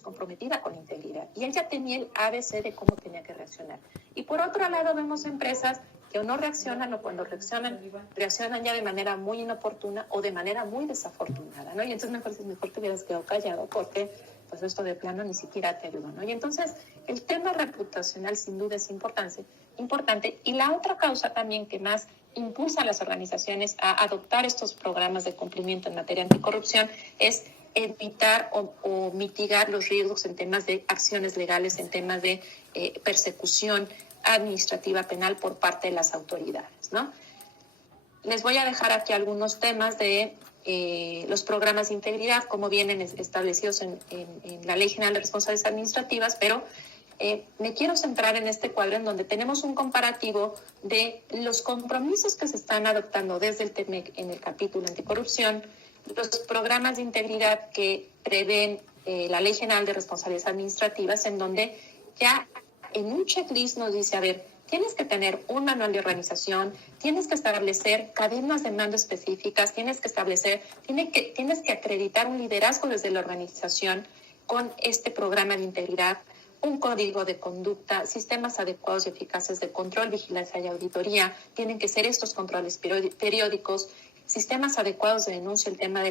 comprometida con integridad. Y él ya tenía el ABC de cómo tenía que reaccionar. Y por otro lado vemos empresas que o no reaccionan o cuando reaccionan ya de manera muy inoportuna o de manera muy desafortunada, ¿no? Y entonces mejor te hubieras quedado callado porque pues esto de plano ni siquiera te ayudó, ¿no? Y entonces el tema reputacional sin duda es importante. Y la otra causa también que más impulsa a las organizaciones a adoptar estos programas de cumplimiento en materia anticorrupción es evitar o mitigar los riesgos en temas de acciones legales, en temas de persecución administrativa penal por parte de las autoridades, ¿no? Les voy a dejar aquí algunos temas de los programas de integridad, como vienen establecidos en la Ley General de Responsabilidades Administrativas, pero me quiero centrar en este cuadro en donde tenemos un comparativo de los compromisos que se están adoptando desde el TEMEC en el capítulo anticorrupción, los programas de integridad que prevén la Ley General de Responsabilidades Administrativas, en donde ya en un checklist nos dice, a ver, tienes que tener un manual de organización, tienes que establecer cadenas de mando específicas, tienes que acreditar un liderazgo desde la organización con este programa de integridad, un código de conducta, sistemas adecuados y eficaces de control, vigilancia y auditoría, tienen que ser estos controles periódicos, sistemas adecuados de denuncia, el tema de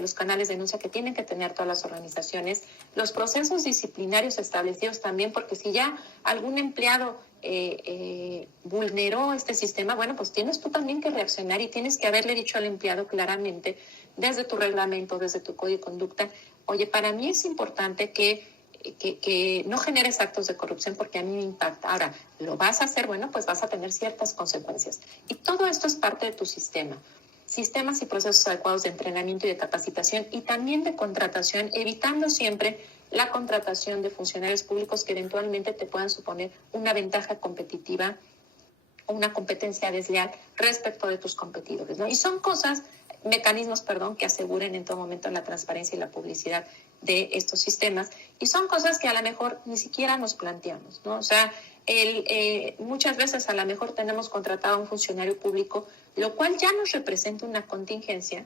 los canales de denuncia que tienen que tener todas las organizaciones, los procesos disciplinarios establecidos también, porque si ya algún empleado vulneró este sistema, bueno, pues tienes tú también que reaccionar y tienes que haberle dicho al empleado claramente, desde tu reglamento, desde tu código de conducta, oye, para mí es importante que no generes actos de corrupción porque a mí me impacta. Ahora, ¿lo vas a hacer? Bueno, pues vas a tener ciertas consecuencias. Y todo esto es parte de tu sistema. Sistemas y procesos adecuados de entrenamiento y de capacitación y también de contratación, evitando siempre la contratación de funcionarios públicos que eventualmente te puedan suponer una ventaja competitiva o una competencia desleal respecto de tus competidores, ¿no? Y son mecanismos, que aseguren en todo momento la transparencia y la publicidad de estos sistemas, y son cosas que a lo mejor ni siquiera nos planteamos, ¿no? O sea, muchas veces a lo mejor tenemos contratado a un funcionario público, lo cual ya nos representa una contingencia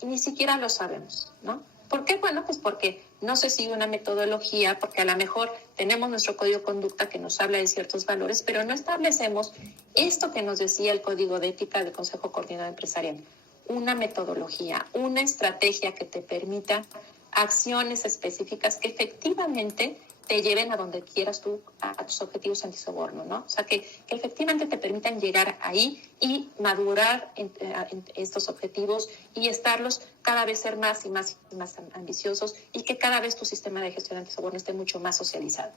y ni siquiera lo sabemos, ¿no? ¿Por qué? Bueno, pues porque no se sigue una metodología, porque a lo mejor tenemos nuestro código de conducta que nos habla de ciertos valores, pero no establecemos esto que nos decía el Código de Ética del Consejo Coordinador Empresarial, una metodología, una estrategia que te permita acciones específicas que efectivamente te lleven a donde quieras tú, a tus objetivos antisoborno, ¿no? O sea, que efectivamente te permitan llegar ahí y madurar en estos objetivos y estarlos cada vez ser más y más ambiciosos, y que cada vez tu sistema de gestión antisoborno esté mucho más socializado.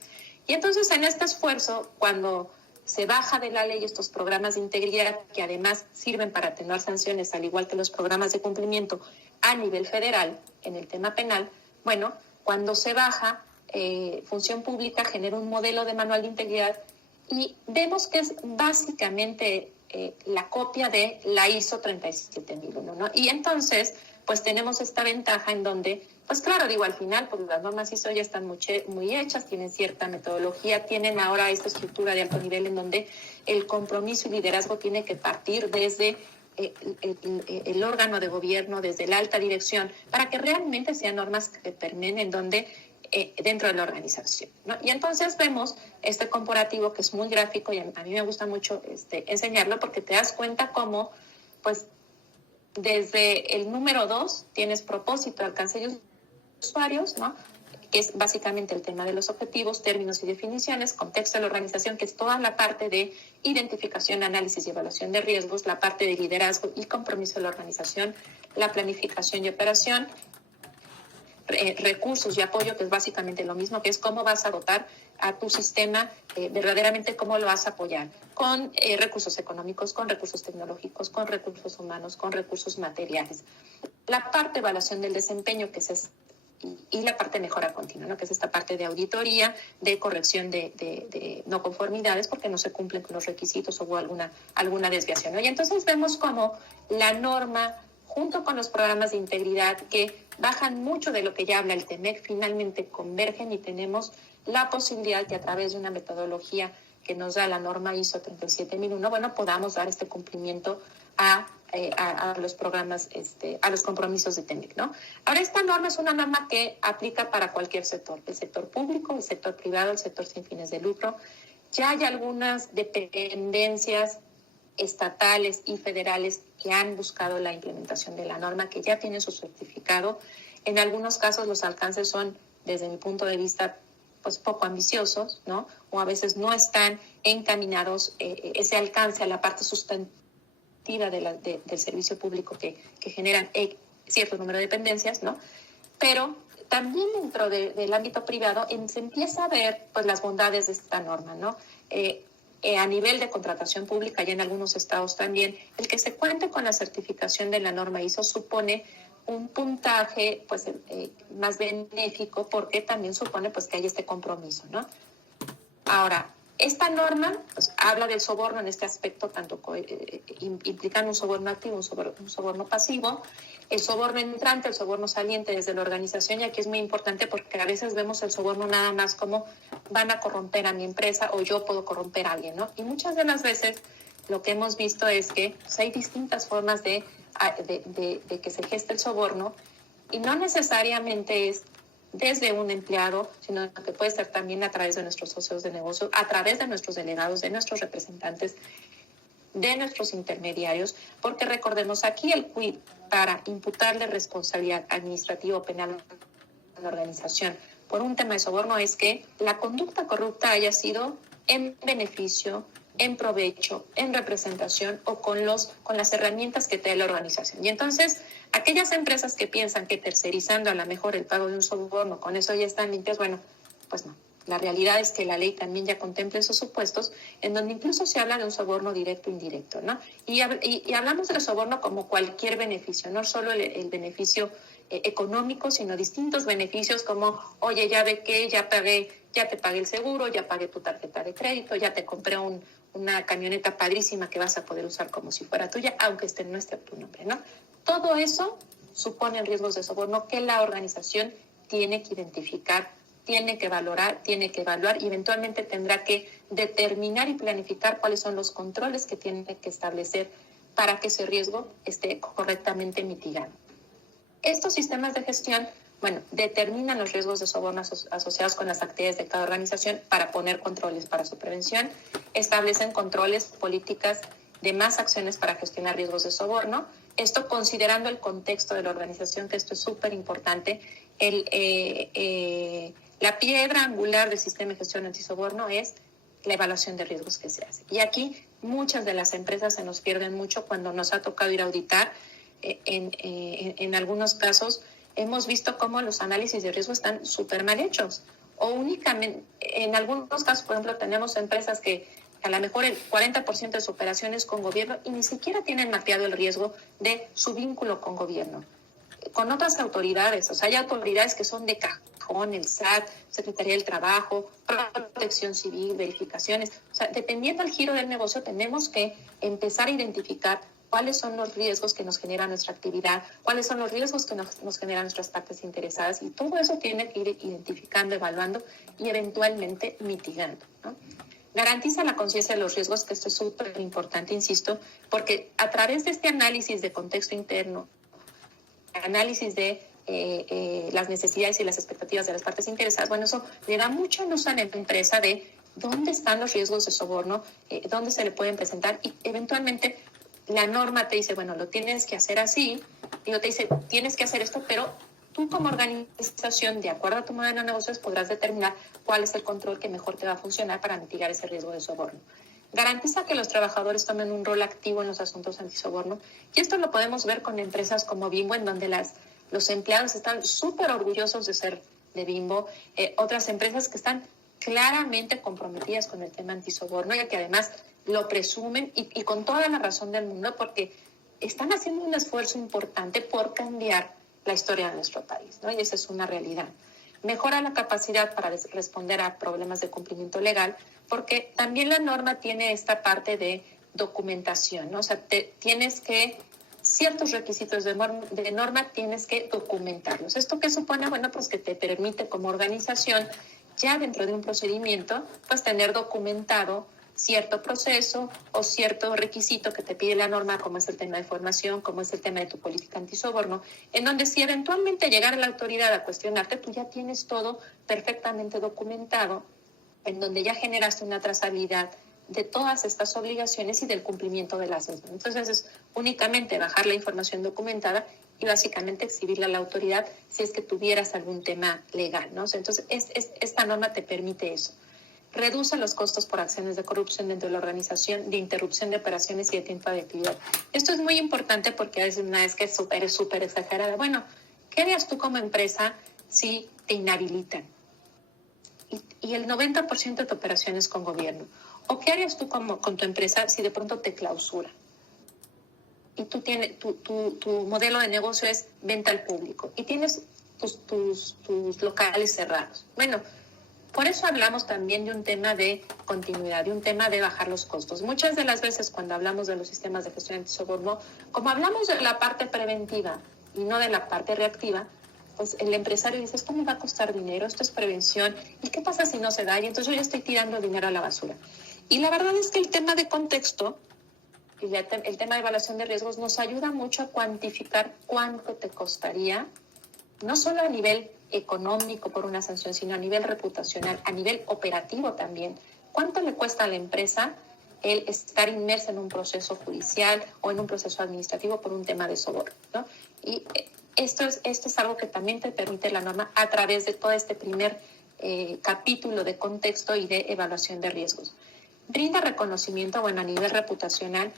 Y entonces en este esfuerzo, cuando se baja de la ley estos programas de integridad, que además sirven para atenuar sanciones, al igual que los programas de cumplimiento a nivel federal en el tema penal, bueno, cuando se baja, Función Pública genera un modelo de manual de integridad y vemos que es básicamente la copia de la ISO 37001, ¿no? Y entonces, pues tenemos esta ventaja en donde, pues claro, al final, pues las normas ISO ya están muy hechas, tienen cierta metodología, tienen ahora esta estructura de alto nivel en donde el compromiso y liderazgo tiene que partir desde el órgano de gobierno, desde la alta dirección, para que realmente sean normas que permeen en donde dentro de la organización, ¿no? Y entonces vemos este comparativo que es muy gráfico y a mí me gusta mucho enseñarlo, porque te das cuenta cómo, pues, desde el número 2 tienes propósito, alcance y usuarios, ¿no? Que es básicamente el tema de los objetivos, términos y definiciones, contexto de la organización, que es toda la parte de identificación, análisis y evaluación de riesgos, la parte de liderazgo y compromiso de la organización, la planificación y operación, recursos y apoyo, que es básicamente lo mismo, que es cómo vas a dotar a tu sistema, verdaderamente cómo lo vas a apoyar, con recursos económicos, con recursos tecnológicos, con recursos humanos, con recursos materiales. La parte de evaluación del desempeño, que y la parte de mejora continua, ¿no? Que es esta parte de auditoría, de corrección de no conformidades porque no se cumplen con los requisitos o hubo alguna desviación, ¿no? Y entonces vemos cómo la norma, junto con los programas de integridad que bajan mucho de lo que ya habla el TEMEC, finalmente convergen y tenemos la posibilidad que a través de una metodología que nos da la norma ISO 37001, bueno, podamos dar este cumplimiento a a los programas, a los compromisos de TEMEC, ¿no? Ahora, esta norma es una norma que aplica para cualquier sector, el sector público, el sector privado, el sector sin fines de lucro. Ya hay algunas dependencias estatales y federales que han buscado la implementación de la norma, que ya tienen su certificado. En algunos casos los alcances son, desde mi punto de vista, pues poco ambiciosos, ¿no? O a veces no están encaminados ese alcance a la parte sustantiva del servicio público que generan cierto número de dependencias, ¿no? Pero también dentro del ámbito privado se empieza a ver pues las bondades de esta norma, ¿no? A nivel de contratación pública, y en algunos estados también, el que se cuente con la certificación de la norma ISO supone un puntaje pues más benéfico, porque también supone pues que hay este compromiso, ¿no? Ahora, esta norma pues, habla del soborno en este aspecto, tanto implicando un soborno activo, un soborno pasivo, el soborno entrante, el soborno saliente desde la organización, y aquí es muy importante porque a veces vemos el soborno nada más como van a corromper a mi empresa o yo puedo corromper a alguien, ¿no? Y muchas de las veces lo que hemos visto es que pues, hay distintas formas de que se geste el soborno, y no necesariamente es desde un empleado, sino que puede ser también a través de nuestros socios de negocio, a través de nuestros delegados, de nuestros representantes, de nuestros intermediarios, porque recordemos aquí el quid para imputarle responsabilidad administrativa o penal a la organización por un tema de soborno es que la conducta corrupta haya sido en beneficio, en provecho, en representación o con las herramientas que te da la organización. Y entonces, aquellas empresas que piensan que tercerizando a lo mejor el pago de un soborno, con eso ya están limpias, bueno, pues no. La realidad es que la ley también ya contempla esos supuestos, en donde incluso se habla de un soborno directo e indirecto, ¿no? Y hablamos del soborno como cualquier beneficio, no solo el beneficio económico, sino distintos beneficios como, oye, ya ve que ya te pagué el seguro, ya pagué tu tarjeta de crédito, ya te compré una camioneta padrísima que vas a poder usar como si fuera tuya, aunque no esté tu nombre, ¿no? Todo eso supone riesgos de soborno que la organización tiene que identificar, tiene que valorar, tiene que evaluar y eventualmente tendrá que determinar y planificar cuáles son los controles que tiene que establecer para que ese riesgo esté correctamente mitigado. Estos sistemas de gestión, determinan los riesgos de soborno asociados con las actividades de cada organización para poner controles para su prevención, establecen controles, políticas de más acciones para gestionar riesgos de soborno. Esto considerando el contexto de la organización, que esto es súper importante. La piedra angular del sistema de gestión antisoborno es la evaluación de riesgos que se hace. Y aquí muchas de las empresas se nos pierden mucho cuando nos ha tocado ir a auditar. En algunos casos hemos visto cómo los análisis de riesgo están súper mal hechos. O únicamente, en algunos casos, por ejemplo, tenemos empresas que a lo mejor el 40% de su operación es con gobierno y ni siquiera tienen mapeado el riesgo de su vínculo con gobierno. Con otras autoridades, o sea, hay autoridades que son de cajón, el SAT, Secretaría del Trabajo, Protección Civil, verificaciones. O sea, dependiendo del giro del negocio, tenemos que empezar a identificar cuáles son los riesgos que nos genera nuestra actividad, cuáles son los riesgos que nos generan nuestras partes interesadas, y todo eso tiene que ir identificando, evaluando y eventualmente mitigando, ¿no? Garantiza la conciencia de los riesgos, que esto es súper importante, insisto, porque a través de este análisis de contexto interno, análisis de las necesidades y las expectativas de las partes interesadas, eso le da mucha luz a la empresa de dónde están los riesgos de soborno, dónde se le pueden presentar, y eventualmente la norma te dice, lo tienes que hacer así, y no te dice, tienes que hacer esto, pero tú como organización, de acuerdo a tu modelo de negocios, podrás determinar cuál es el control que mejor te va a funcionar para mitigar ese riesgo de soborno. Garantiza que los trabajadores tomen un rol activo en los asuntos antisoborno, y esto lo podemos ver con empresas como Bimbo, en donde los empleados están súper orgullosos de ser de Bimbo, otras empresas que están claramente comprometidas con el tema antisoborno y que además lo presumen y con toda la razón del mundo, porque están haciendo un esfuerzo importante por cambiar la historia de nuestro país, ¿no? Y esa es una realidad. Mejora la capacidad para responder a problemas de cumplimiento legal, porque también la norma tiene esta parte de documentación, ¿no? O sea, ciertos requisitos de norma tienes que documentarlos. ¿Esto qué supone? Pues que te permite como organización, ya dentro de un procedimiento, pues tener documentado cierto proceso o cierto requisito que te pide la norma, como es el tema de formación, como es el tema de tu política antisoborno, en donde si eventualmente llegara la autoridad a cuestionarte, tú ya tienes todo perfectamente documentado, en donde ya generaste una trazabilidad de todas estas obligaciones y del cumplimiento de las mismas. Entonces es únicamente bajar la información documentada y básicamente exhibirla a la autoridad si es que tuvieras algún tema legal, ¿no? Entonces esta norma te permite eso. Reduce los costos por acciones de corrupción dentro de la organización, de interrupción de operaciones y de tiempo de actividad. Esto es muy importante porque a veces una vez que es súper exagerada. Bueno, ¿qué harías tú como empresa si te inhabilitan? Y el 90% de tu operación es con gobierno. ¿O qué harías tú con tu empresa si de pronto te clausura? Y tú tienes, tu modelo de negocio es venta al público y tienes tus locales cerrados. Bueno, por eso hablamos también de un tema de continuidad, de un tema de bajar los costos. Muchas de las veces cuando hablamos de los sistemas de gestión antisoborno, como hablamos de la parte preventiva y no de la parte reactiva, pues el empresario dice, esto me va a costar dinero, esto es prevención, ¿y qué pasa si no se da? Y entonces yo ya estoy tirando dinero a la basura. Y la verdad es que el tema de contexto y el tema de evaluación de riesgos nos ayuda mucho a cuantificar cuánto te costaría, no solo a nivel económico por una sanción, sino a nivel reputacional, a nivel operativo también. ¿Cuánto le cuesta a la empresa el estar inmersa en un proceso judicial o en un proceso administrativo por un tema de soborno, ¿no? Y esto es algo que también te permite la norma a través de todo este primer capítulo de contexto y de evaluación de riesgos. Brinda reconocimiento, bueno, a nivel reputacional.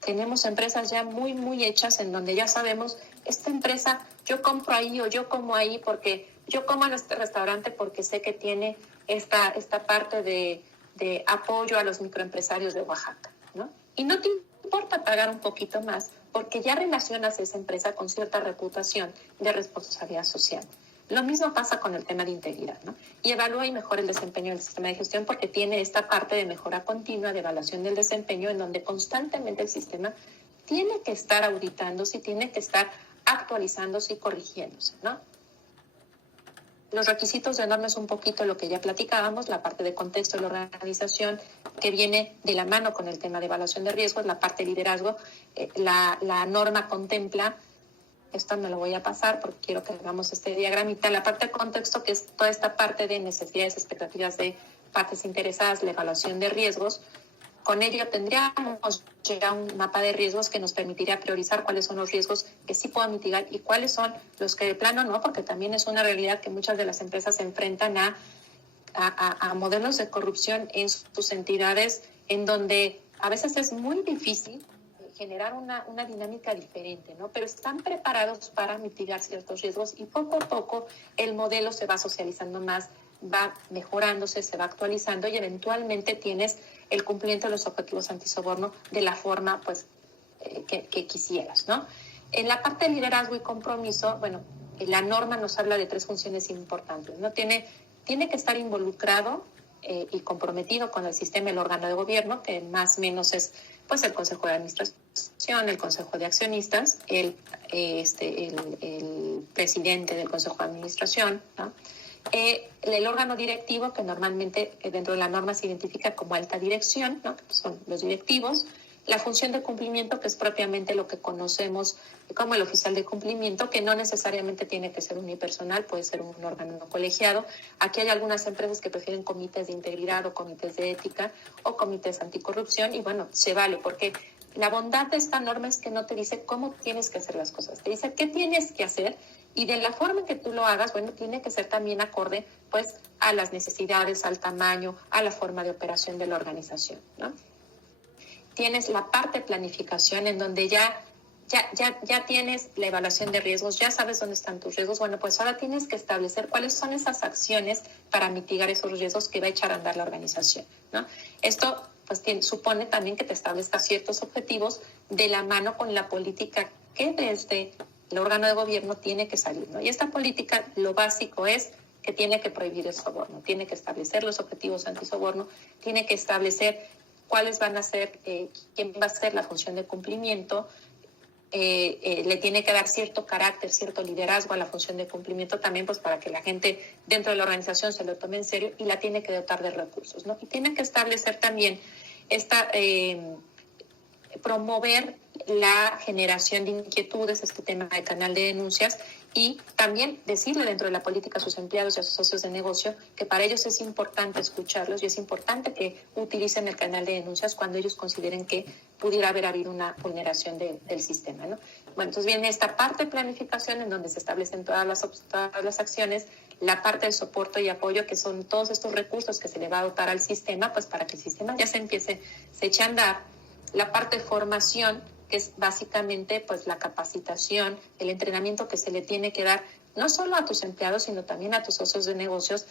Tenemos empresas ya muy hechas en donde ya sabemos, esta empresa, yo compro ahí o yo como ahí porque yo como en este restaurante porque sé que tiene esta parte de apoyo a los microempresarios de Oaxaca, ¿no? Y no te importa pagar un poquito más porque ya relacionas esa empresa con cierta reputación de responsabilidad social. Lo mismo pasa con el tema de integridad, ¿no? Y evalúa y mejora el desempeño del sistema de gestión porque tiene esta parte de mejora continua, de evaluación del desempeño, en donde constantemente el sistema tiene que estar auditándose y tiene que estar actualizándose y corrigiéndose, ¿no? Los requisitos de norma es un poquito lo que ya platicábamos, la parte de contexto de la organización que viene de la mano con el tema de evaluación de riesgos, la parte de liderazgo, la norma contempla. Esto me lo voy a pasar porque quiero que hagamos este diagramita. La parte de contexto, que es toda esta parte de necesidades, expectativas de partes interesadas, la evaluación de riesgos. Con ello tendríamos ya un mapa de riesgos que nos permitiría priorizar cuáles son los riesgos que sí puedo mitigar y cuáles son los que de plano no, porque también es una realidad que muchas de las empresas se enfrentan a modelos de corrupción en sus entidades, en donde a veces es muy difícil generar una dinámica diferente, ¿no? Pero están preparados para mitigar ciertos riesgos y poco a poco el modelo se va socializando más, va mejorándose, se va actualizando y eventualmente tienes el cumplimiento de los objetivos antisoborno de la forma pues, que quisieras, ¿no? En la parte de liderazgo y compromiso, bueno, la norma nos habla de 3 funciones importantes, ¿no? Tiene que estar involucrado y comprometido con el sistema, el órgano de gobierno, que más o menos es pues el Consejo de Administración, el Consejo de Accionistas, el presidente del Consejo de Administración, ¿no? El órgano directivo, que normalmente dentro de la norma se identifica como alta dirección, ¿no? Que son los directivos. La función de cumplimiento, que es propiamente lo que conocemos como el oficial de cumplimiento, que no necesariamente tiene que ser unipersonal, puede ser un órgano no colegiado. Aquí hay algunas empresas que prefieren comités de integridad o comités de ética o comités anticorrupción y bueno, se vale porque la bondad de esta norma es que no te dice cómo tienes que hacer las cosas, te dice qué tienes que hacer y de la forma en que tú lo hagas, bueno, tiene que ser también acorde pues a las necesidades, al tamaño, a la forma de operación de la organización, ¿no? Tienes la parte de planificación en donde ya tienes la evaluación de riesgos, ya sabes dónde están tus riesgos. Bueno, pues ahora tienes que establecer cuáles son esas acciones para mitigar esos riesgos que va a echar a andar la organización, ¿no? Esto pues supone también que te establezcas ciertos objetivos de la mano con la política que desde el órgano de gobierno tiene que salir, ¿no? Y esta política, lo básico es que tiene que prohibir el soborno, tiene que establecer los objetivos antisoborno, tiene que establecer cuáles van a ser, quién va a ser la función de cumplimiento, le tiene que dar cierto carácter, cierto liderazgo a la función de cumplimiento también, pues para que la gente dentro de la organización se lo tome en serio, y la tiene que dotar de recursos, ¿no? Y tiene que establecer también promover la generación de inquietudes, este tema de canal de denuncias, y también decirle dentro de la política a sus empleados y a sus socios de negocio que para ellos es importante escucharlos y es importante que utilicen el canal de denuncias cuando ellos consideren que pudiera haber habido una vulneración del sistema, ¿no? Bueno, entonces viene esta parte de planificación en donde se establecen todas las acciones, la parte de soporte y apoyo, que son todos estos recursos que se le va a dotar al sistema, pues para que el sistema ya se eche a andar. La parte de formación, que es básicamente pues la capacitación, el entrenamiento que se le tiene que dar no solo a tus empleados, sino también a tus socios de negocios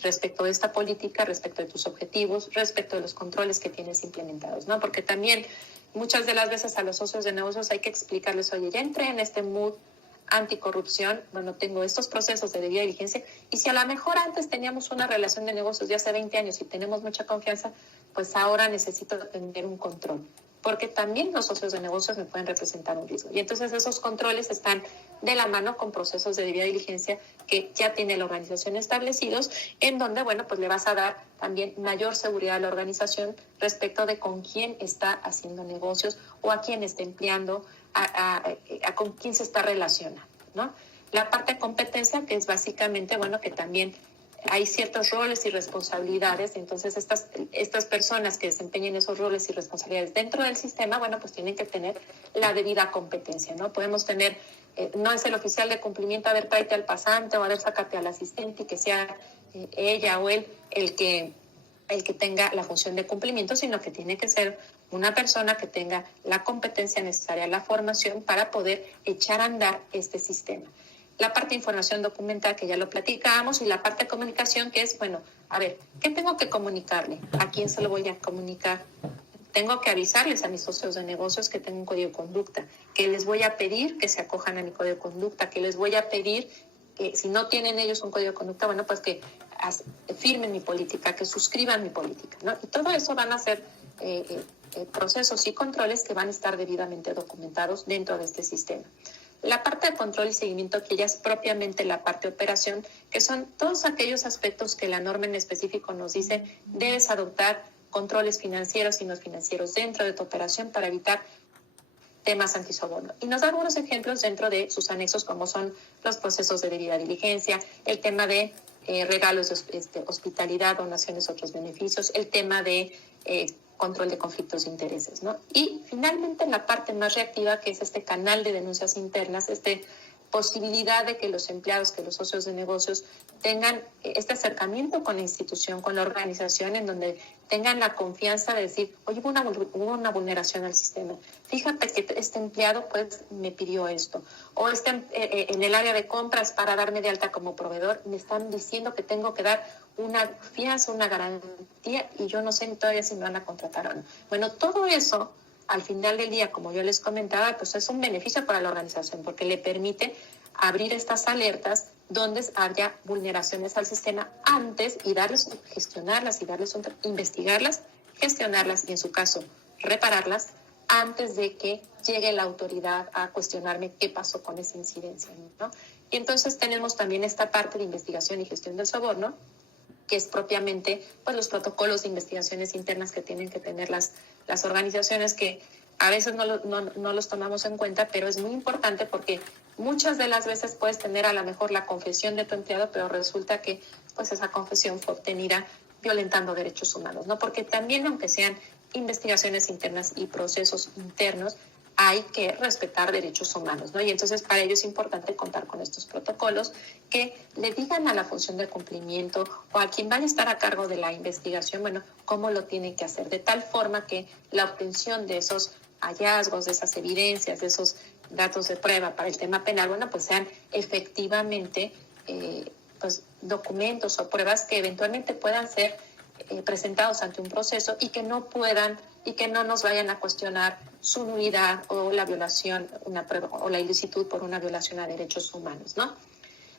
respecto de esta política, respecto de tus objetivos, respecto de los controles que tienes implementados, ¿no? Porque también muchas de las veces a los socios de negocios hay que explicarles, oye, ya entré en este mood anticorrupción, bueno, tengo estos procesos de debida diligencia, y si a lo mejor antes teníamos una relación de negocios de hace 20 años y tenemos mucha confianza, pues ahora necesito tener un control, porque también los socios de negocios me pueden representar un riesgo. Y entonces esos controles están de la mano con procesos de debida diligencia que ya tiene la organización establecidos, en donde, bueno, pues le vas a dar también mayor seguridad a la organización respecto de con quién está haciendo negocios o a quién está empleando, con quién se está relacionando, ¿no? La parte de competencia, que es básicamente, bueno, que también hay ciertos roles y responsabilidades, entonces estas personas que desempeñen esos roles y responsabilidades dentro del sistema, bueno, pues tienen que tener la debida competencia, ¿no? Podemos tener, no es el oficial de cumplimiento, a ver, tráete al pasante o a ver, sácate al asistente y que sea ella o él el que tenga la función de cumplimiento, sino que tiene que ser una persona que tenga la competencia necesaria, la formación para poder echar a andar este sistema. La parte de información documental, que ya lo platicábamos, y la parte de comunicación, que es, bueno, a ver, ¿qué tengo que comunicarle? ¿A quién se lo voy a comunicar? Tengo que avisarles a mis socios de negocios que tengo un código de conducta, que les voy a pedir que se acojan a mi código de conducta, que les voy a pedir que si no tienen ellos un código de conducta, bueno, pues que firmen mi política, que suscriban mi política, ¿no? Y todo eso van a ser procesos y controles que van a estar debidamente documentados dentro de este sistema. La parte de control y seguimiento, que ya es propiamente la parte de operación, que son todos aquellos aspectos que la norma en específico nos dice, debes adoptar controles financieros y no financieros dentro de tu operación para evitar temas antisoborno. Y nos da algunos ejemplos dentro de sus anexos, como son los procesos de debida diligencia, el tema de regalos de hospitalidad, donaciones, otros beneficios, el tema de control de conflictos de intereses, ¿no? Y finalmente la parte más reactiva, que es este canal de denuncias internas, posibilidad de que los empleados, que los socios de negocios tengan este acercamiento con la institución, con la organización, en donde tengan la confianza de decir, oye, hubo una vulneración al sistema. Fíjate que este empleado pues me pidió esto. O en el área de compras, para darme de alta como proveedor, me están diciendo que tengo que dar una fianza, una garantía, y yo no sé todavía si me van a contratar o no. Bueno, todo eso, al final del día, como yo les comentaba, pues es un beneficio para la organización, porque le permite abrir estas alertas donde haya vulneraciones al sistema antes y gestionarlas, investigarlas, gestionarlas y, en su caso, repararlas antes de que llegue la autoridad a cuestionarme qué pasó con esa incidencia, ¿no? Y entonces tenemos también esta parte de investigación y gestión del soborno, que es propiamente pues los protocolos de investigaciones internas que tienen que tener las organizaciones, que a veces no los tomamos en cuenta, pero es muy importante, porque muchas de las veces puedes tener a lo mejor la confesión de tu empleado, pero resulta que pues esa confesión fue obtenida violentando derechos humanos, ¿no? Porque también, aunque sean investigaciones internas y procesos internos, hay que respetar derechos humanos, ¿no? Y entonces para ello es importante contar con estos protocolos que le digan a la función de cumplimiento o a quien vaya a estar a cargo de la investigación, bueno, cómo lo tienen que hacer, de tal forma que la obtención de esos hallazgos, de esas evidencias, de esos datos de prueba para el tema penal, bueno, pues sean efectivamente pues documentos o pruebas que eventualmente puedan ser presentados ante un proceso y que no nos vayan a cuestionar su nulidad o la violación, una prueba o la ilicitud por una violación a derechos humanos, ¿no?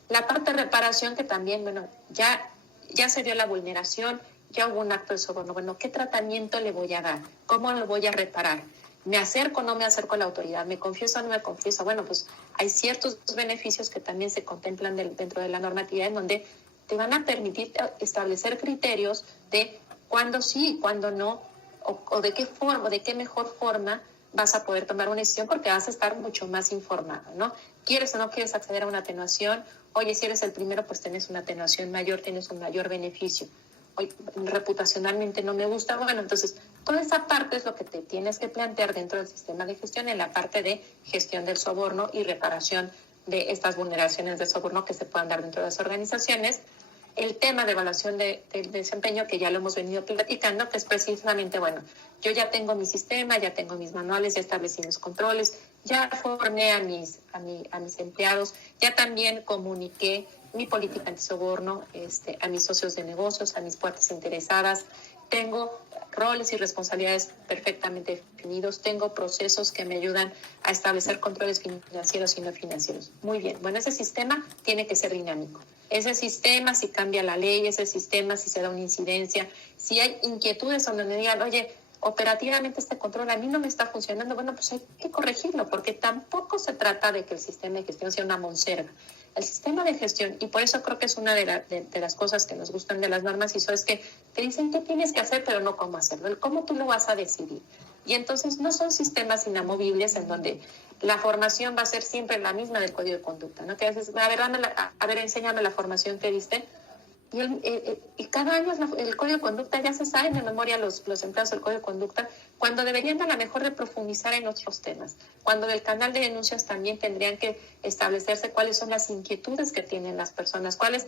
La parte de reparación, que también, bueno, ya se dio la vulneración, ya hubo un acto de soborno, bueno, ¿qué tratamiento le voy a dar? ¿Cómo lo voy a reparar? ¿Me acerco o no me acerco a la autoridad? ¿Me confieso o no me confieso? Bueno, pues hay ciertos beneficios que también se contemplan dentro de la normatividad en donde te van a permitir establecer criterios de cuándo sí y cuándo no, o de qué forma, de qué mejor forma vas a poder tomar una decisión porque vas a estar mucho más informado, ¿no? ¿Quieres o no quieres acceder a una atenuación? Oye, si eres el primero, pues tienes una atenuación mayor, tienes un mayor beneficio. Oye, reputacionalmente no me gusta. Bueno, entonces, toda esa parte es lo que te tienes que plantear dentro del sistema de gestión en la parte de gestión del soborno y reparación de estas vulneraciones de soborno que se puedan dar dentro de las organizaciones. El tema de evaluación del desempeño, que ya lo hemos venido platicando, que es precisamente, bueno, yo ya tengo mi sistema, ya tengo mis manuales, ya establecí mis controles, ya formé a mis empleados, ya también comuniqué mi política antisoborno a mis socios de negocios, a mis partes interesadas, tengo roles y responsabilidades perfectamente definidos, tengo procesos que me ayudan a establecer controles financieros y no financieros. Muy bien, bueno, ese sistema tiene que ser dinámico. Ese sistema, si cambia la ley, ese sistema, si se da una incidencia, si hay inquietudes donde me digan, oye, operativamente este control a mí no me está funcionando, bueno, pues hay que corregirlo, porque tampoco se trata de que el sistema de gestión sea una monserga. El sistema de gestión, y por eso creo que es una de las cosas que nos gustan de las normas ISO, es que te dicen qué tienes que hacer, pero no cómo hacerlo, el cómo tú lo vas a decidir. Y entonces no son sistemas inamovibles en donde la formación va a ser siempre la misma del código de conducta, ¿no? Que haces, a ver, enséñame la formación que diste. Y cada año el código de conducta ya se sabe de memoria los empleados del código de conducta, cuando deberían a lo mejor de profundizar en otros temas, cuando del canal de denuncias también tendrían que establecerse cuáles son las inquietudes que tienen las personas, cuáles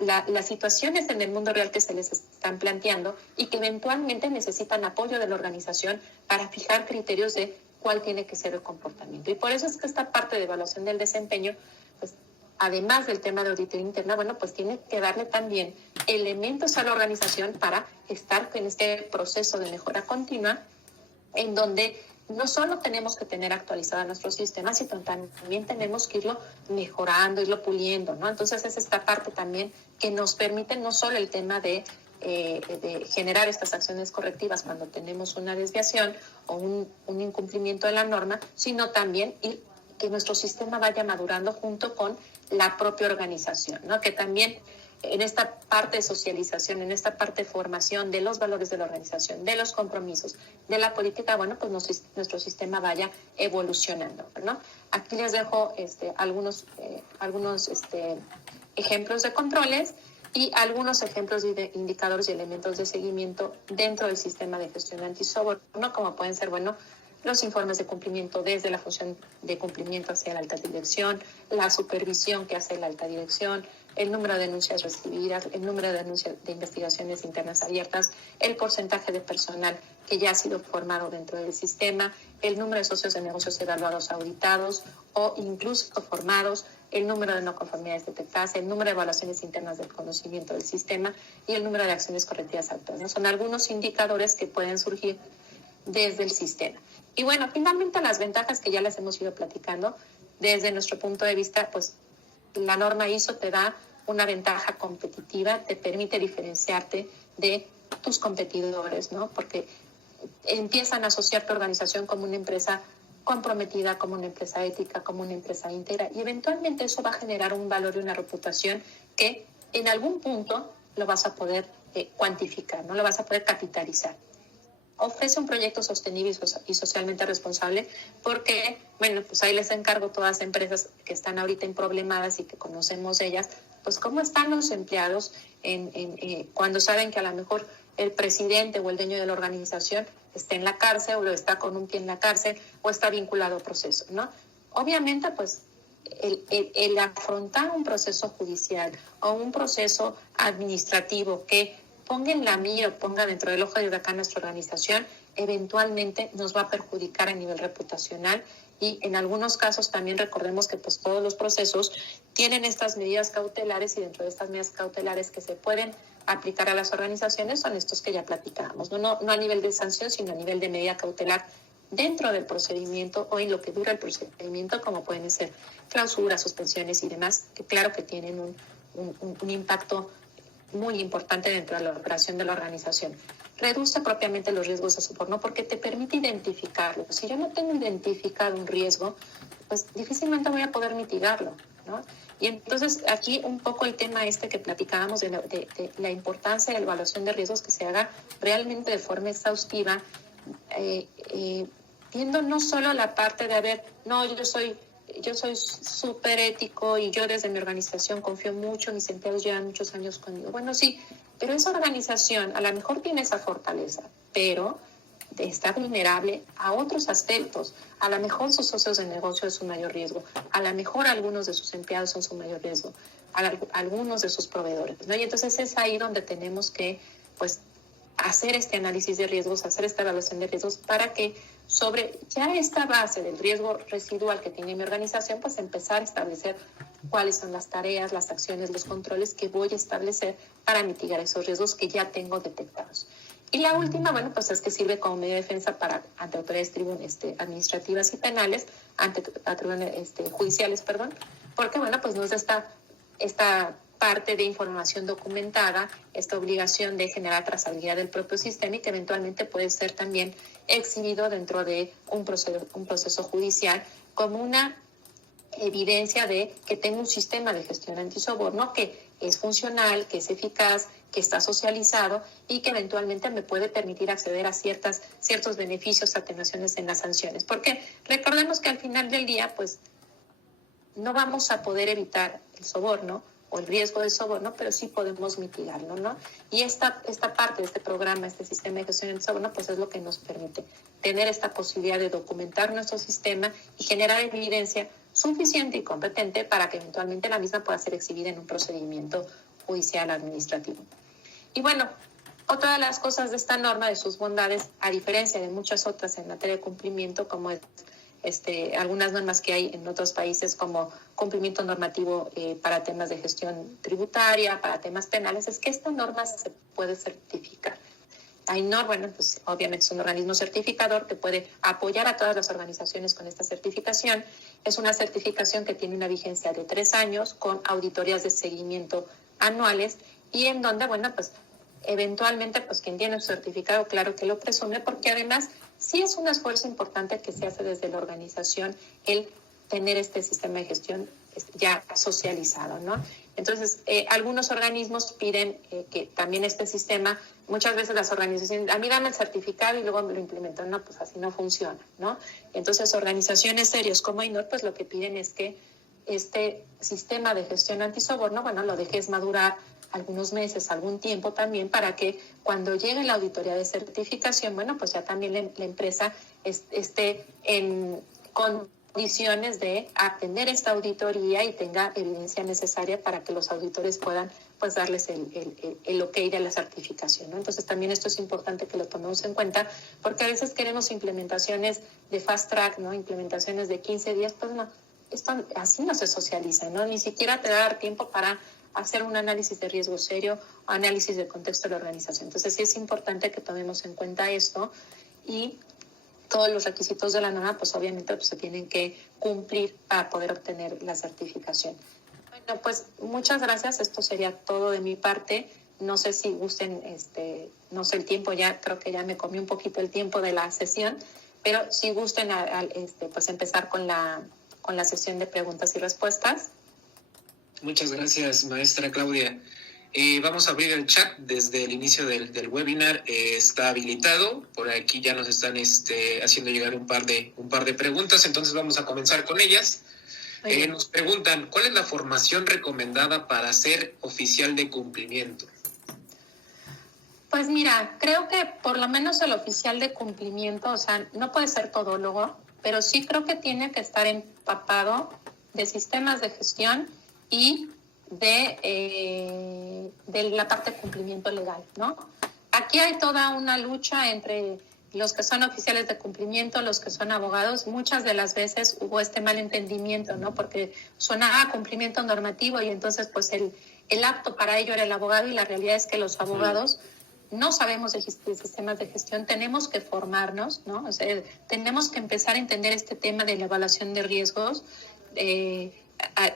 las situaciones en el mundo real que se les están planteando y que eventualmente necesitan apoyo de la organización para fijar criterios de cuál tiene que ser el comportamiento. Y por eso es que esta parte de evaluación del desempeño, pues, además del tema de auditoría interna, bueno, pues tiene que darle también elementos a la organización para estar en este proceso de mejora continua, en donde no solo tenemos que tener actualizado nuestro sistema, sino también tenemos que irlo mejorando, irlo puliendo, ¿no? Entonces es esta parte también que nos permite no solo el tema de generar estas acciones correctivas cuando tenemos una desviación o un incumplimiento de la norma, sino también que nuestro sistema vaya madurando junto con la propia organización, ¿no? Que también en esta parte de socialización, en esta parte de formación de los valores de la organización, de los compromisos, de la política, bueno, pues nuestro sistema vaya evolucionando, ¿no? Aquí les dejo algunos ejemplos de controles y algunos ejemplos de indicadores y elementos de seguimiento dentro del sistema de gestión antisoborno, como pueden ser, bueno, los informes de cumplimiento desde la función de cumplimiento hacia la alta dirección, la supervisión que hace la alta dirección, el número de denuncias recibidas, el número de denuncias de investigaciones internas abiertas, el porcentaje de personal que ya ha sido formado dentro del sistema, el número de socios de negocios evaluados auditados o incluso formados, el número de no conformidades detectadas, el número de evaluaciones internas del conocimiento del sistema y el número de acciones correctivas actuales, ¿no? Son algunos indicadores que pueden surgir desde el sistema. Y bueno, finalmente las ventajas que ya las hemos ido platicando, desde nuestro punto de vista, pues la norma ISO te da una ventaja competitiva, te permite diferenciarte de tus competidores, ¿no? Porque empiezan a asociar tu organización como una empresa comprometida, como una empresa ética, como una empresa íntegra, y eventualmente eso va a generar un valor y una reputación que en algún punto lo vas a poder cuantificar, ¿no? Lo vas a poder capitalizar. Ofrece un proyecto sostenible y socialmente responsable porque, bueno, pues ahí les encargo todas las empresas que están ahorita problemadas y que conocemos de ellas, pues cómo están los empleados cuando saben que a lo mejor el presidente o el dueño de la organización está en la cárcel o lo está con un pie en la cárcel o está vinculado a proceso, ¿no? Obviamente, pues el afrontar un proceso judicial o un proceso administrativo que ponga en la mira o ponga dentro del ojo de huracán nuestra organización, eventualmente nos va a perjudicar a nivel reputacional y en algunos casos también recordemos que pues todos los procesos tienen estas medidas cautelares y dentro de estas medidas cautelares que se pueden aplicar a las organizaciones son estos que ya platicábamos, no a nivel de sanción, sino a nivel de medida cautelar dentro del procedimiento o en lo que dura el procedimiento, como pueden ser clausuras, suspensiones y demás, que claro que tienen un impacto muy importante dentro de la operación de la organización. reduce propiamente los riesgos de soborno porque te permite identificarlo. Si yo no tengo identificado un riesgo, pues difícilmente voy a poder mitigarlo, ¿no? Y entonces aquí un poco el tema que platicábamos de la importancia de la evaluación de riesgos, que se haga realmente de forma exhaustiva, viendo no solo la parte de, a ver, no, yo soy súper ético y yo desde mi organización confío mucho, mis empleados llevan muchos años conmigo. Bueno, sí, pero esa organización a lo mejor tiene esa fortaleza, pero está vulnerable a otros aspectos. A lo mejor sus socios de negocio es su mayor riesgo, a lo mejor algunos de sus empleados son su mayor riesgo, algunos de sus proveedores, ¿no? Y entonces es ahí donde tenemos que, pues, hacer este análisis de riesgos, hacer esta evaluación de riesgos para que sobre ya esta base del riesgo residual que tiene mi organización, pues empezar a establecer cuáles son las tareas, las acciones, los controles que voy a establecer para mitigar esos riesgos que ya tengo detectados. Y la última, bueno, pues es que sirve como medio de defensa ante autoridades administrativas y penales, ante judiciales, porque, bueno, pues nos da esta parte de información documentada, esta obligación de generar trazabilidad del propio sistema y que eventualmente puede ser también exhibido dentro de un proceso judicial como una evidencia de que tengo un sistema de gestión antisoborno que es funcional, que es eficaz, que está socializado y que eventualmente me puede permitir acceder a ciertos beneficios, atenuaciones en las sanciones. Porque recordemos que al final del día, pues, no vamos a poder evitar el soborno o el riesgo de soborno, pero sí podemos mitigarlo, ¿no? Y esta parte de este programa, este sistema de gestión del soborno, pues es lo que nos permite tener esta posibilidad de documentar nuestro sistema y generar evidencia suficiente y competente para que eventualmente la misma pueda ser exhibida en un procedimiento judicial administrativo. Y bueno, otra de las cosas de esta norma, de sus bondades, a diferencia de muchas otras en materia de cumplimiento, como es algunas normas que hay en otros países como cumplimiento normativo para temas de gestión tributaria, para temas penales, es que esta norma se puede certificar. AINOR, bueno, pues obviamente es un organismo certificador que puede apoyar a todas las organizaciones con esta certificación. Es una certificación que tiene una vigencia de 3 años con auditorías de seguimiento anuales y en donde, bueno, pues eventualmente, pues quien tiene su certificado, claro que lo presume, porque además sí es un esfuerzo importante que se hace desde la organización el tener este sistema de gestión ya socializado, ¿no? Entonces, algunos organismos piden que también este sistema, muchas veces las organizaciones, a mí dame el certificado y luego me lo implementan, no, pues así no funciona, ¿no? Entonces, organizaciones serias como AINOR, pues lo que piden es que este sistema de gestión antisoborno, bueno, lo dejes madurar algunos meses, algún tiempo también, para que cuando llegue la auditoría de certificación, bueno, pues ya también la empresa esté en condiciones de atender esta auditoría y tenga evidencia necesaria para que los auditores puedan, pues, darles el ok de la certificación, ¿no? Entonces también esto es importante que lo tomemos en cuenta, porque a veces queremos implementaciones de fast track, ¿no? Implementaciones de 15 días, pues no, esto así no se socializa, ¿no? Ni siquiera te va a dar tiempo para hacer un análisis de riesgo serio o análisis del contexto de la organización. Entonces sí es importante que tomemos en cuenta esto y todos los requisitos de la norma, pues obviamente pues, se tienen que cumplir para poder obtener la certificación. Bueno, pues muchas gracias. Esto sería todo de mi parte. No sé si gusten, no sé el tiempo, ya creo que ya me comí un poquito el tiempo de la sesión, pero si gusten pues empezar con la sesión de preguntas y respuestas. Muchas gracias, maestra Claudia. Vamos a abrir el chat desde el inicio del webinar. Está habilitado. Por aquí ya nos están haciendo llegar un par de preguntas, entonces vamos a comenzar con ellas. Nos preguntan, ¿cuál es la formación recomendada para ser oficial de cumplimiento? Pues mira, creo que por lo menos el oficial de cumplimiento, o sea, no puede ser todólogo, pero sí creo que tiene que estar empapado de sistemas de gestión y de la parte de cumplimiento legal, ¿no? Aquí hay toda una lucha entre los que son oficiales de cumplimiento, los que son abogados. Muchas de las veces hubo este malentendimiento, ¿no? Porque sonaba cumplimiento normativo y entonces pues el apto para ello era el abogado, y la realidad es que los abogados no sabemos de sistemas de gestión, tenemos que formarnos, ¿no? O sea, tenemos que empezar a entender este tema de la evaluación de riesgos,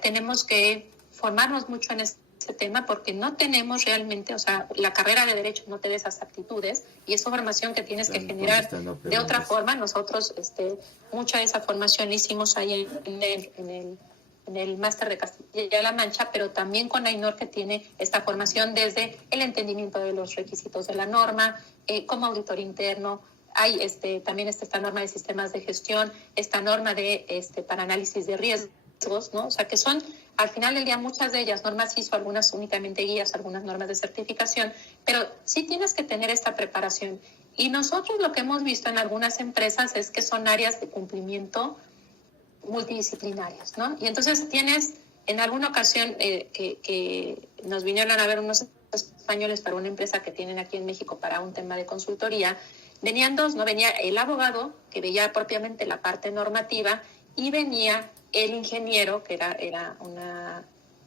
tenemos que formarnos mucho en ese ese tema porque no tenemos realmente, o sea, la carrera de Derecho no te da esas aptitudes y es formación que tienes que generar de otra forma. Nosotros, mucha de esa formación la hicimos ahí en el máster de Castilla-La Mancha, pero también con AINOR, que tiene esta formación desde el entendimiento de los requisitos de la norma, como auditor interno. Hay también esta norma de sistemas de gestión, esta norma para análisis de riesgos, ¿no? O sea, que son, al final del día, muchas de ellas normas ISO, algunas únicamente guías, algunas normas de certificación, pero sí tienes que tener esta preparación. Y nosotros lo que hemos visto en algunas empresas es que son áreas de cumplimiento multidisciplinarias, ¿no? Y entonces tienes, en alguna ocasión que nos vinieron a ver unos españoles para una empresa que tienen aquí en México para un tema de consultoría, venían dos, ¿no? Venía el abogado, que veía propiamente la parte normativa, y venía el ingeniero, que era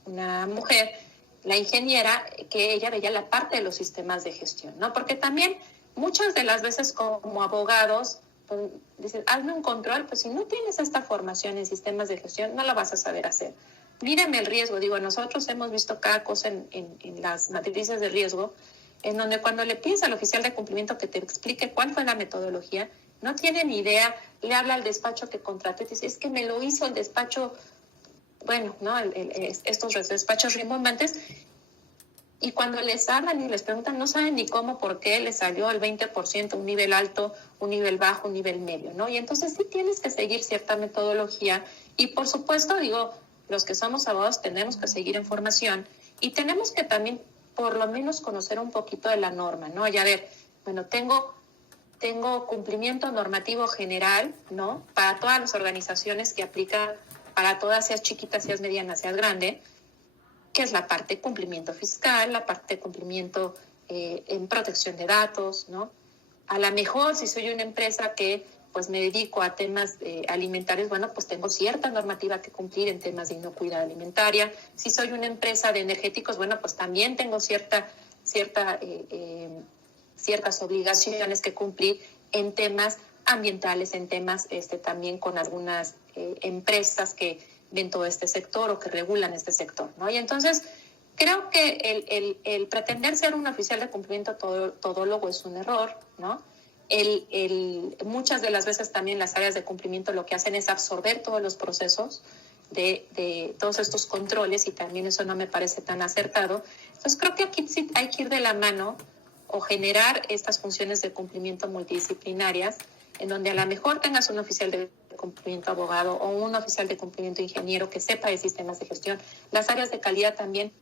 una mujer, la ingeniera, que ella veía la parte de los sistemas de gestión, ¿no? Porque también muchas de las veces como abogados, pues, dicen, hazme un control, pues si no tienes esta formación en sistemas de gestión, no lo vas a saber hacer. Mírame el riesgo, digo, nosotros hemos visto cada cosa en las matrices de riesgo, en donde cuando le pides al oficial de cumplimiento que te explique cuál fue la metodología, no tiene ni idea, le habla al despacho que contrató y dice, es que me lo hizo el despacho, bueno, ¿no? Estos despachos rimbombantes, y cuando les hablan y les preguntan, no saben ni cómo, por qué les salió el 20%, un nivel alto, un nivel bajo, un nivel medio, ¿no? Y entonces sí tienes que seguir cierta metodología, y por supuesto, digo, los que somos abogados tenemos que seguir en formación, y tenemos que también por lo menos conocer un poquito de la norma, ¿no? Y a ver, bueno, tengo cumplimiento normativo general, ¿no? Para todas las organizaciones que aplica, para todas, seas chiquita, seas mediana, seas grande, que es la parte de cumplimiento fiscal, la parte de cumplimiento en protección de datos, ¿no? A lo mejor, si soy una empresa que pues me dedico a temas alimentarios, bueno, pues tengo cierta normativa que cumplir en temas de inocuidad alimentaria. Si soy una empresa de energéticos, bueno, pues también tengo ciertas obligaciones que cumplir en temas ambientales, en temas también con algunas empresas que ven todo este sector o que regulan este sector, ¿no? Y entonces creo que el pretender ser un oficial de cumplimiento todólogo es un error, ¿no? Muchas de las veces también las áreas de cumplimiento lo que hacen es absorber todos los procesos de todos estos controles, y también eso no me parece tan acertado. Entonces creo que aquí sí hay que ir de la mano o generar estas funciones de cumplimiento multidisciplinarias, en donde a lo mejor tengas un oficial de cumplimiento abogado o un oficial de cumplimiento ingeniero que sepa de sistemas de gestión. Las áreas de calidad también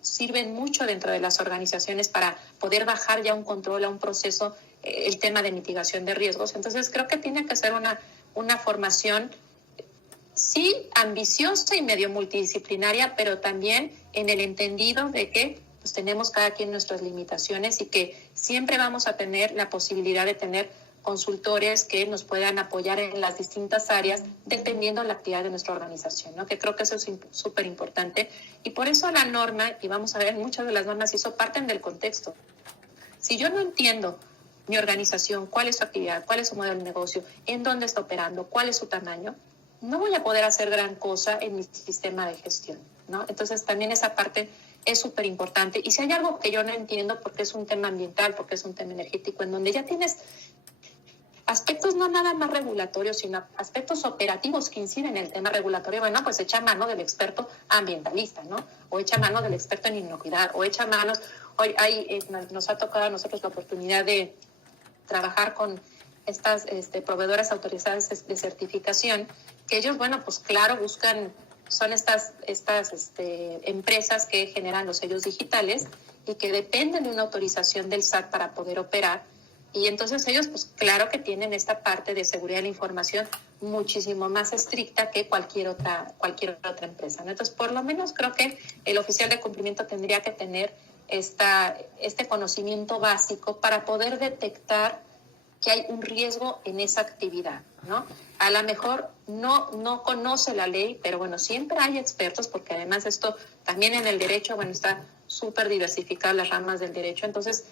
sirven mucho dentro de las organizaciones para poder bajar ya un control a un proceso, el tema de mitigación de riesgos. Entonces creo que tiene que ser una formación sí ambiciosa y medio multidisciplinaria, pero también en el entendido de que pues tenemos cada quien nuestras limitaciones y que siempre vamos a tener la posibilidad de tener consultores que nos puedan apoyar en las distintas áreas dependiendo de la actividad de nuestra organización, ¿no? Que creo que eso es súper importante, y por eso la norma, y vamos a ver, muchas de las normas ISO parten del contexto. Si yo no entiendo mi organización, cuál es su actividad, cuál es su modelo de negocio, en dónde está operando, cuál es su tamaño, no voy a poder hacer gran cosa en mi sistema de gestión, ¿no? Entonces también esa parte es súper importante. Y si hay algo que yo no entiendo, porque es un tema ambiental, porque es un tema energético, en donde ya tienes aspectos no nada más regulatorios, sino aspectos operativos que inciden en el tema regulatorio, bueno, pues echa mano del experto ambientalista, ¿no? O echa mano del experto en inocuidad, o echa manos. Hoy nos ha tocado a nosotros la oportunidad de trabajar con estas proveedoras autorizadas de certificación, que ellos, bueno, pues claro, son estas empresas que generan los sellos digitales y que dependen de una autorización del SAT para poder operar. Y entonces ellos, pues claro que tienen esta parte de seguridad de la información muchísimo más estricta que cualquier otra empresa, ¿no? Entonces, por lo menos creo que el oficial de cumplimiento tendría que tener este conocimiento básico para poder detectar que hay un riesgo en esa actividad, ¿no? A lo mejor no conoce la ley, pero bueno, siempre hay expertos, porque además esto también en el derecho, bueno, está súper diversificado las ramas del derecho. Entonces,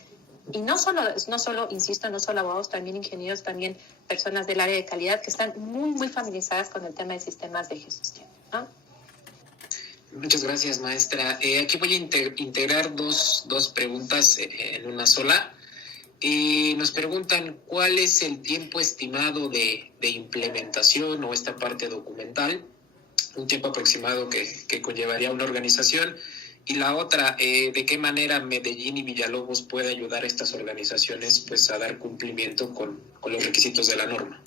y no solo, insisto, no solo abogados, también ingenieros, también personas del área de calidad que están muy, muy familiarizadas con el tema de sistemas de gestión, ¿no? Muchas gracias, maestra. Aquí voy a integrar dos preguntas en una sola. Nos preguntan cuál es el tiempo estimado de implementación o esta parte documental, un tiempo aproximado que conllevaría una organización. Y la otra, ¿de qué manera Medellín y Villalobos puede ayudar a estas organizaciones pues, a dar cumplimiento con los requisitos de la norma?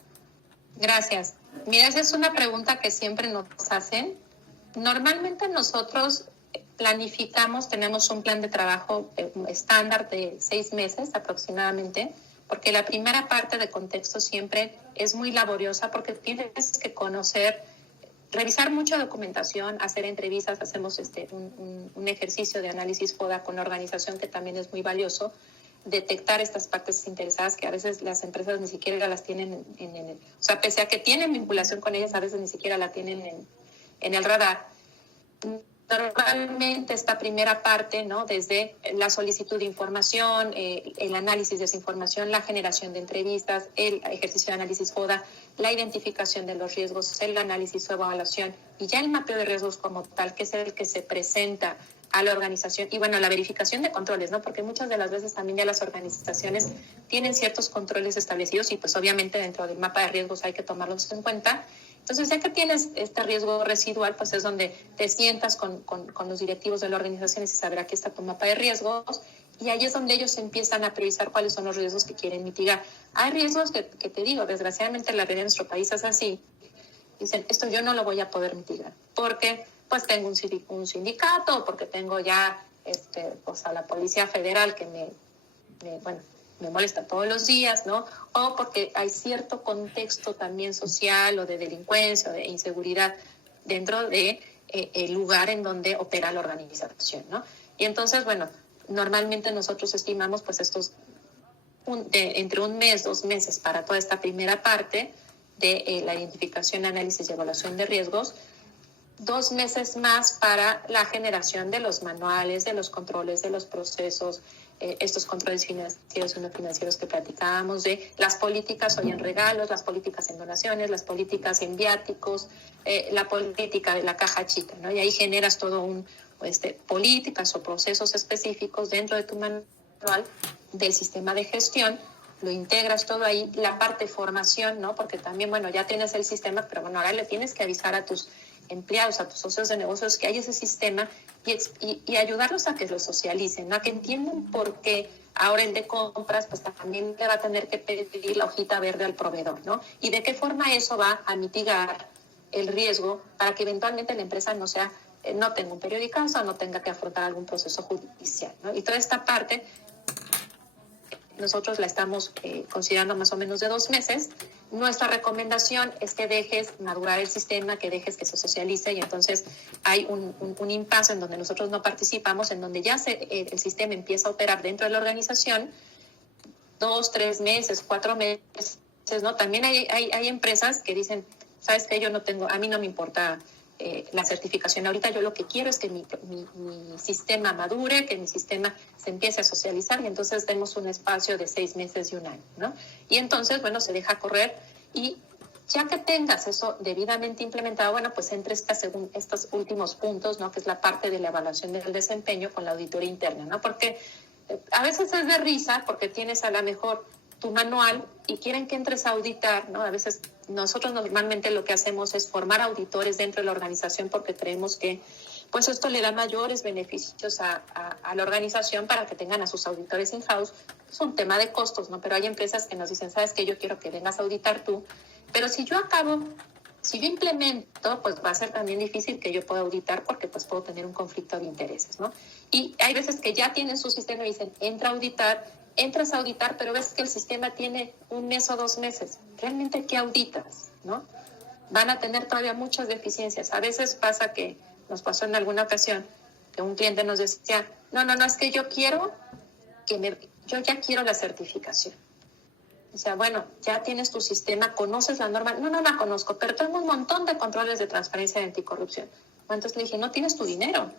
Gracias. Mira, esa es una pregunta que siempre nos hacen. Normalmente nosotros planificamos, tenemos un plan de trabajo estándar de 6 meses aproximadamente, porque la primera parte de contexto siempre es muy laboriosa porque tienes que conocer, revisar mucha documentación, hacer entrevistas, hacemos un ejercicio de análisis FODA con la organización que también es muy valioso, detectar estas partes interesadas que a veces las empresas ni siquiera las tienen o sea, pese a que tienen vinculación con ellas, a veces ni siquiera la tienen en el radar. Normalmente esta primera parte, ¿no? Desde la solicitud de información, el análisis de esa información, la generación de entrevistas, el ejercicio de análisis FODA, la identificación de los riesgos, el análisis o evaluación y ya el mapeo de riesgos como tal, que es el que se presenta a la organización y bueno, la verificación de controles, ¿no? Porque muchas de las veces también ya las organizaciones tienen ciertos controles establecidos y pues obviamente dentro del mapa de riesgos hay que tomarlos en cuenta. Entonces, ya que tienes este riesgo residual, pues es donde te sientas con los directivos de la organización y se saber aquí está tu mapa de riesgos y ahí es donde ellos empiezan a priorizar cuáles son los riesgos que quieren mitigar. Hay riesgos que te digo, desgraciadamente la realidad de nuestro país es así. Dicen, esto yo no lo voy a poder mitigar porque pues tengo un sindicato, porque tengo ya pues a la Policía Federal que me molesta todos los días, ¿no? O porque hay cierto contexto también social o de delincuencia o de inseguridad dentro de el lugar en donde opera la organización, ¿no? Y entonces, bueno, normalmente nosotros estimamos pues entre 1 mes, 2 meses para toda esta primera parte de la identificación, análisis y evaluación de riesgos, 2 meses más para la generación de los manuales, de los controles, de los procesos, estos controles financieros y no financieros que platicábamos, de las políticas hoy en regalos, las políticas en donaciones, las políticas en viáticos, la política de la caja chica, ¿no? Y ahí generas todo políticas o procesos específicos dentro de tu manual del sistema de gestión, lo integras todo ahí, la parte de formación, ¿no? Porque también, bueno, ya tienes el sistema, pero bueno, ahora le tienes que avisar a tus empleados, a tus socios de negocios que hay ese sistema y ayudarlos a que lo socialicen, ¿no? A que entiendan por qué ahora el de compras pues también le va a tener que pedir la hojita verde al proveedor, ¿no? Y de qué forma eso va a mitigar el riesgo para que eventualmente la empresa no tenga un periodicazo, no tenga que afrontar algún proceso judicial, ¿no? Y toda esta parte nosotros la estamos considerando más o menos de 2 meses. Nuestra recomendación es que dejes madurar el sistema, que dejes que se socialice y entonces hay un impasse en donde nosotros no participamos, en donde ya el sistema empieza a operar dentro de la organización, 2, 3 meses, 4 meses, ¿no? También hay empresas que dicen, ¿sabes qué? A mí no me importa la certificación. Ahorita yo lo que quiero es que mi sistema madure, que mi sistema se empiece a socializar y entonces demos un espacio de 6 meses y 1 año, ¿no? Y entonces, bueno, se deja correr y ya que tengas eso debidamente implementado, bueno, pues entre estos últimos puntos, ¿no? Que es la parte de la evaluación del desempeño con la auditoría interna, ¿no? Porque a veces es de risa porque tienes a lo mejor tu manual y quieren que entres a auditar, ¿no? A veces nosotros normalmente lo que hacemos es formar auditores dentro de la organización porque creemos que pues esto le da mayores beneficios a la organización para que tengan a sus auditores in-house. Es un tema de costos, ¿no? Pero hay empresas que nos dicen, ¿sabes qué? Yo quiero que vengas a auditar tú, pero si yo implemento, pues va a ser también difícil que yo pueda auditar porque pues puedo tener un conflicto de intereses, ¿no? Y hay veces que ya tienen su sistema y dicen, entras a auditar, pero ves que el sistema tiene 1 mes o 2 meses. ¿Realmente qué auditas, no? Van a tener todavía muchas deficiencias. A veces pasa que nos pasó en alguna ocasión que un cliente nos decía, no, es que yo ya quiero la certificación. O sea, bueno, ya tienes tu sistema, conoces la norma. No la conozco, pero tengo un montón de controles de transparencia y anticorrupción. Entonces le dije, no tienes tu dinero.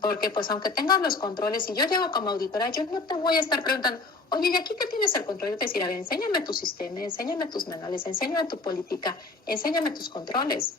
Porque pues aunque tengas los controles, si yo llego como auditora, yo no te voy a estar preguntando, oye, ¿y aquí qué tienes el control? Yo te decir, a ver, enséñame tu sistema, enséñame tus manuales, enséñame tu política, enséñame tus controles.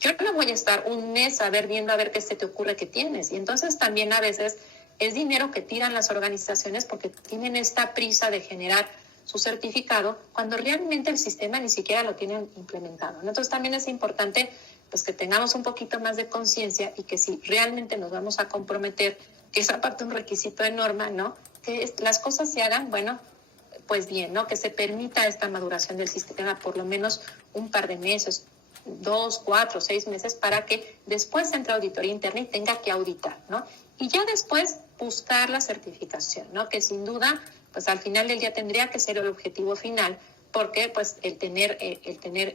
yo no voy a estar un mes viendo a ver qué se te ocurre que tienes. Y entonces también a veces es dinero que tiran las organizaciones porque tienen esta prisa de generar su certificado cuando realmente el sistema ni siquiera lo tienen implementado, ¿no? Entonces también es importante pues que tengamos un poquito más de conciencia y que si realmente nos vamos a comprometer, que es aparte un requisito de norma, ¿no? Que las cosas se hagan, bueno, pues bien, ¿no? Que se permita esta maduración del sistema por lo menos un par de meses, 2, 4, 6 meses, para que después entre auditoría interna y tenga que auditar, ¿no? Y ya después buscar la certificación, ¿no? Que sin duda, pues al final del día tendría que ser el objetivo final, porque pues el tener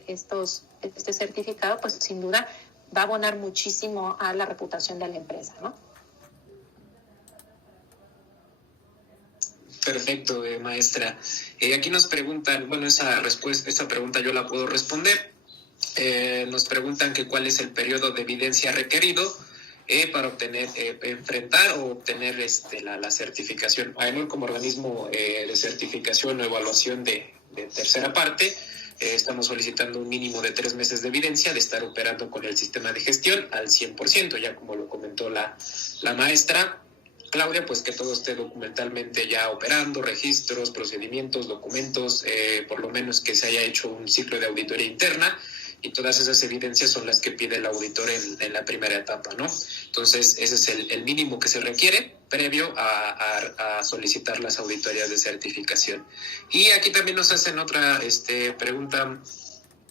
este certificado, pues sin duda va a abonar muchísimo a la reputación de la empresa, ¿no? Perfecto, maestra. Aquí nos preguntan, bueno, esa pregunta yo la puedo responder. Nos preguntan que cuál es el periodo de evidencia requerido para enfrentar o obtener la certificación. AENOR, como organismo de certificación o evaluación de tercera parte, estamos solicitando un mínimo de 3 meses de evidencia de estar operando con el sistema de gestión al 100%, ya como lo comentó la maestra Claudia, pues que todo esté documentalmente ya operando, registros, procedimientos, documentos, por lo menos que se haya hecho un ciclo de auditoría interna, y todas esas evidencias son las que pide el auditor en la primera etapa, ¿no? Entonces, ese es el mínimo que se requiere previo a solicitar las auditorías de certificación. Y aquí también nos hacen otra pregunta,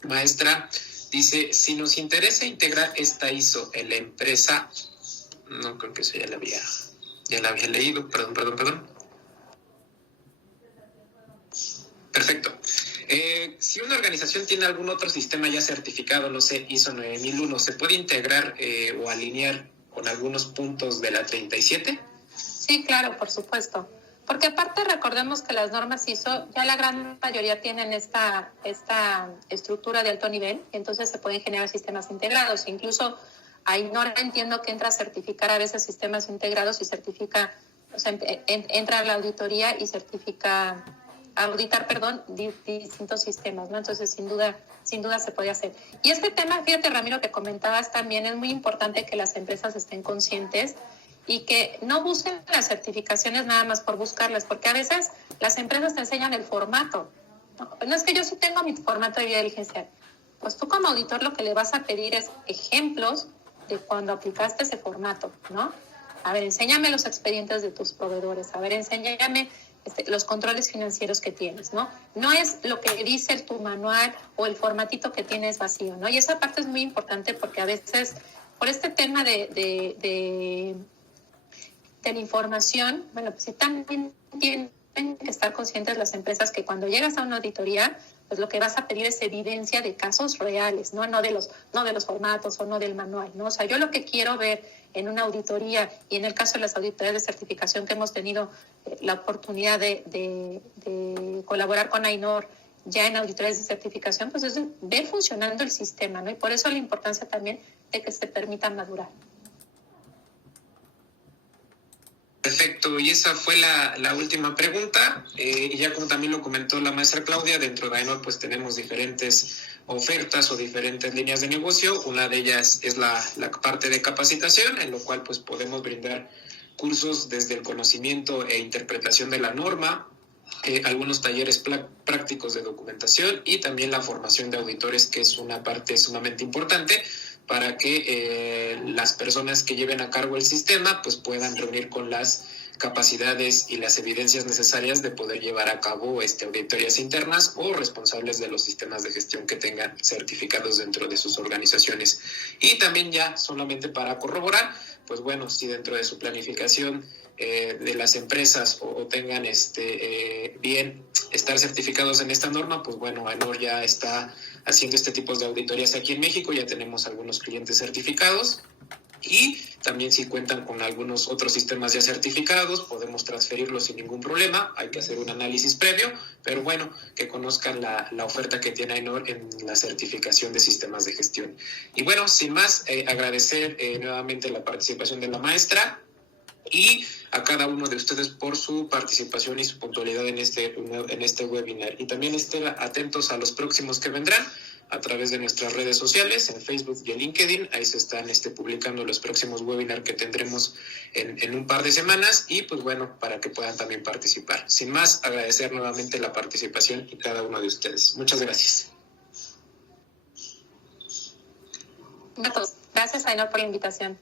maestra. Dice, si nos interesa integrar esta ISO en la empresa, no creo que eso ya la había leído, perdón. Perfecto. Si una organización tiene algún otro sistema ya certificado, no sé, ISO 9001, ¿se puede integrar o alinear con algunos puntos de la 37? Sí, claro, por supuesto. Porque aparte recordemos que las normas ISO ya la gran mayoría tienen esta estructura de alto nivel, entonces se pueden generar sistemas integrados. Incluso AENOR entiendo que entra a certificar a veces sistemas integrados y certifica, o sea, entra a la auditoría y auditar distintos sistemas, ¿no? Entonces, sin duda se puede hacer. Y este tema, fíjate, Ramiro, que comentabas también, es muy importante que las empresas estén conscientes y que no busquen las certificaciones nada más por buscarlas, porque a veces las empresas te enseñan el formato. No es que yo sí tengo mi formato de diligencia. Pues tú como auditor lo que le vas a pedir es ejemplos de cuando aplicaste ese formato, ¿no? A ver, enséñame los expedientes de tus proveedores, a ver, enséñame los controles financieros que tienes, ¿no? No es lo que dice tu manual o el formatito que tienes vacío, ¿no? Y esa parte es muy importante porque a veces, por este tema de la información, bueno, pues sí también tienen que estar conscientes las empresas que cuando llegas a una auditoría, pues lo que vas a pedir es evidencia de casos reales, ¿no? No de los formatos o no del manual, ¿no? O sea, yo lo que quiero ver en una auditoría, y en el caso de las auditorías de certificación que hemos tenido la oportunidad de colaborar con AENOR ya en auditorías de certificación, pues es ver funcionando el sistema, ¿no? Y por eso la importancia también de que se permita madurar. Perfecto, y esa fue la última pregunta. Y ya como también lo comentó la maestra Claudia, dentro de AENOR pues tenemos diferentes ofertas o diferentes líneas de negocio. Una de ellas es la parte de capacitación, en lo cual pues podemos brindar cursos desde el conocimiento e interpretación de la norma, algunos talleres prácticos de documentación y también la formación de auditores, que es una parte sumamente importante para que las personas que lleven a cargo el sistema pues puedan reunir con las capacidades y las evidencias necesarias de poder llevar a cabo auditorías internas o responsables de los sistemas de gestión que tengan certificados dentro de sus organizaciones. Y también ya solamente para corroborar, pues bueno, si dentro de su planificación de las empresas o tengan bien estar certificados en esta norma, pues bueno, AENOR ya está haciendo este tipo de auditorías aquí en México, ya tenemos algunos clientes certificados y también si cuentan con algunos otros sistemas ya certificados, podemos transferirlos sin ningún problema, hay que hacer un análisis previo, pero bueno, que conozcan la oferta que tiene AENOR en la certificación de sistemas de gestión. Y bueno, sin más, agradecer nuevamente la participación de la maestra y a cada uno de ustedes por su participación y su puntualidad en este webinar. Y también estén atentos a los próximos que vendrán. a través de nuestras redes sociales, en Facebook y en LinkedIn. Ahí se están publicando los próximos webinars que tendremos en un par de semanas y pues bueno, para que puedan también participar. Sin más, agradecer nuevamente la participación de cada uno de ustedes. Muchas gracias. Gracias, Ainhoa, por la invitación.